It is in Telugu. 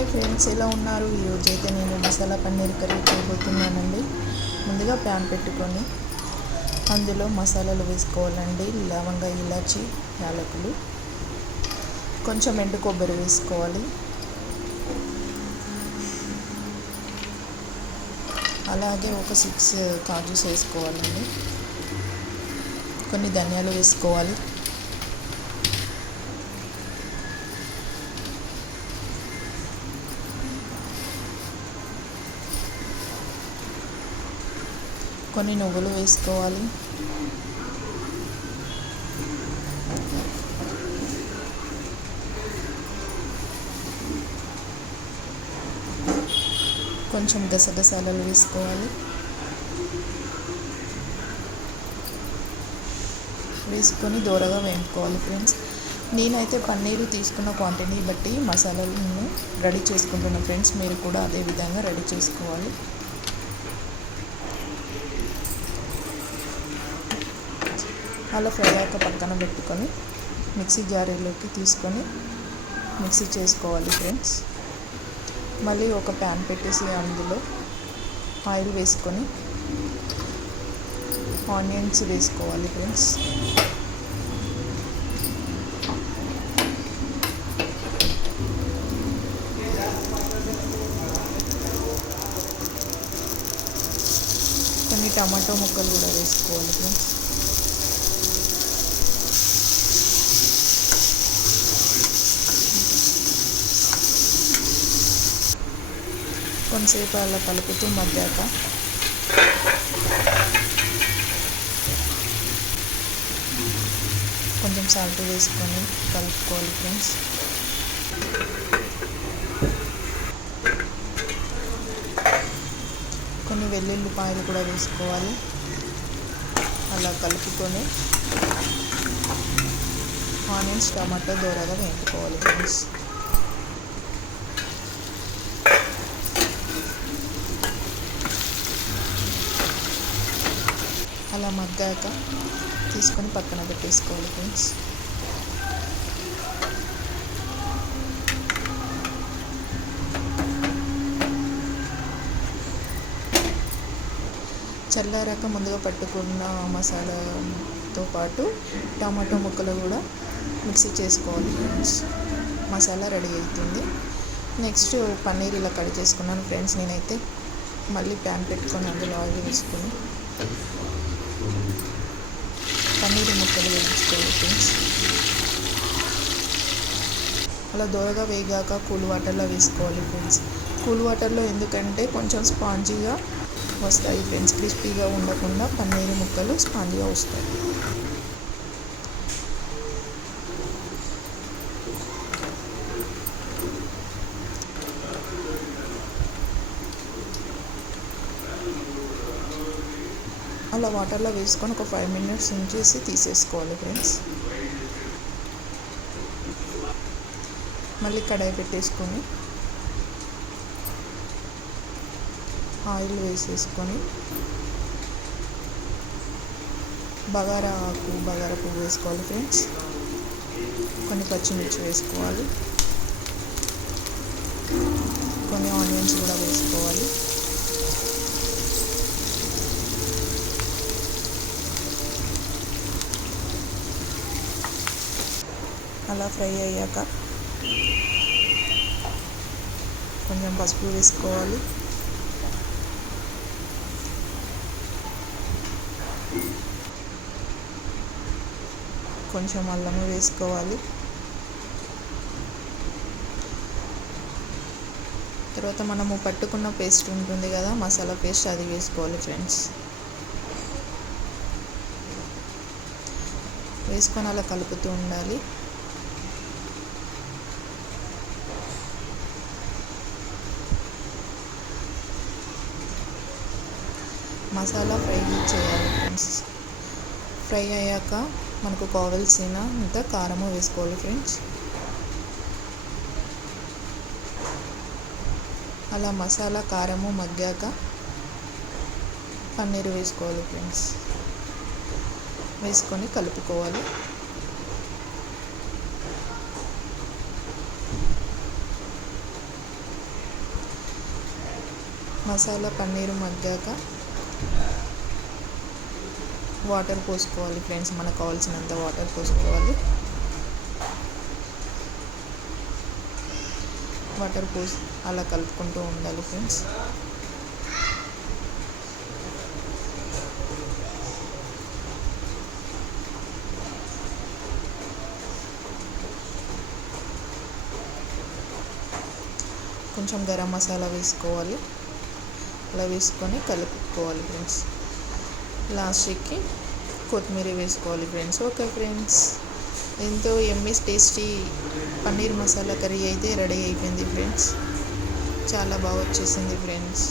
హాయ్ ఫ్రెండ్స్, ఎలా ఉన్నారు? ఈరోజు అయితే నేను మసాలా పన్నీర్ కర్రీ చేయబోతున్నానండి. ముందుగా ప్యాన్ పెట్టుకొని అందులో మసాలాలు వేసుకోవాలండి. లవంగ, ఇలాచి, యాలకులు, కొంచెం ఎండు కొబ్బరి వేసుకోవాలి. అలాగే ఒక 6 కాజూస్ వేసుకోవాలండి. కొన్ని ధనియాలు వేసుకోవాలి. కొన్ని నువ్వులు వేసుకోవాలి. కొంచెం గసగసాలు వేసుకోవాలి. వేసుకొని దూరగా వేయించుకోవాలి ఫ్రెండ్స్. నేనైతే పన్నీరు తీసుకున్న క్వాంటిటీ బట్టి మసాలాలను రెడీ చేసుకుంటున్నాను ఫ్రెండ్స్. మీరు కూడా అదే విధంగా రెడీ చేసుకోవాలి. అలా ఫ్రై అయ్యాక పక్కన పెట్టుకొని మిక్సీ జారీలోకి తీసుకొని మిక్సీ చేసుకోవాలి ఫ్రెండ్స్. మళ్ళీ ఒక ప్యాన్ పెట్టేసి అందులో ఆయిల్ వేసుకొని ఆనియన్స్ వేసుకోవాలి ఫ్రెండ్స్. కొన్ని టమాటో ముక్కలు కూడా వేసుకోవాలి ఫ్రెండ్స్. కొంతసేపు అలా కలుపుతూ మగ్గాక కొంచెం సాల్ట్ వేసుకొని కలుపుకోవాలి ఫ్రెండ్స్. కొన్ని వెల్లుల్లిపాయలు కూడా వేసుకోవాలి. అలా కలుపుకొని ఆనియన్స్, టమాటో దూరగా వేయించుకోవాలి ఫ్రెండ్స్. అలా మగ్గాక తీసుకొని పక్కన పెట్టేసుకోవాలి ఫ్రెండ్స్. చల్లారాక ముందుగా పట్టుకున్న మసాలాతో పాటు టమాటో ముక్కలు కూడా మిక్సీ చేసుకోవాలి ఫ్రెండ్స్. మసాలా రెడీ అవుతుంది. నెక్స్ట్ పన్నీర్ ఇలా కట్ చేసుకున్నాను ఫ్రెండ్స్. నేనైతే మళ్ళీ ప్యాన్ పెట్టుకొని అందులో ఆయిల్ వేసుకొని పన్నీర్ ముక్కలు వేయించుకోవాలి ఫ్రెండ్స్. అలా దోరగా వేగాక కూల్ వాటర్లో వేసుకోవాలి ఫ్రెండ్స్. కూల్ వాటర్లో ఎందుకంటే కొంచెం స్పాంజీగా వస్తాయి ఫ్రెండ్స్. క్రిస్పీగా ఉండకుండా పన్నీర్ ముక్కలు స్పాంజీగా వస్తాయి. అలా వాటర్లో వేసుకొని ఒక 5 minutes ఉంచేసి తీసేసుకోవాలి ఫ్రెండ్స్. మళ్ళీ కడాయి పెట్టేసుకొని ఆయిల్ వేసేసుకొని బగారా ఆకు, బగారా పువ్వు వేసుకోవాలి ఫ్రెండ్స్. కొన్ని పచ్చిమిర్చి వేసుకోవాలి. కొన్ని ఆనియన్స్ కూడా వేసుకోవాలి. అలా ఫ్రై అయ్యాక కొంచెం పసుపు వేసుకోవాలి. కొంచెం అల్లము వేసుకోవాలి. తర్వాత మనము పట్టుకున్న పేస్ట్ ఉంటుంది కదా, మసాలా పేస్ట్, అది వేసుకోవాలి ఫ్రెండ్స్. వేసుకొని అలా కలుపుతూ ఉండాలి. మసాలా ఫ్రై చేయాలి ఫ్రెండ్స్. ఫ్రై అయ్యాక మనకు కావాల్సిన ఇంత కారము వేసుకోవాలి ఫ్రెండ్స్. అలా మసాలా కారము మగ్గాక పన్నీర్ వేసుకోవాలి ఫ్రెండ్స్. వేసుకొని కలుపుకోవాలి. మసాలా పన్నీరు మగ్గాక వాటర్ పోసుకోవాలి ఫ్రెండ్స్. మనకు కావాల్సినంత వాటర్ పోసుకోవాలి. వాటర్ పోసి అలా కలుపుకుంటూ ఉండాలి ఫ్రెండ్స్. కొంచెం గరం మసాలా వేసుకోవాలి. అలా వేసుకొని కలుపుకోవాలి ఫ్రెండ్స్. లాస్ట్కి కొత్తిమీర వేసుకోవాలి ఫ్రెండ్స్. ఓకే ఫ్రెండ్స్, ఎంతో yummy tasty paneer masala curry అయితే రెడీ అయిపోయింది ఫ్రెండ్స్. చాలా బాగా వచ్చేసింది ఫ్రెండ్స్.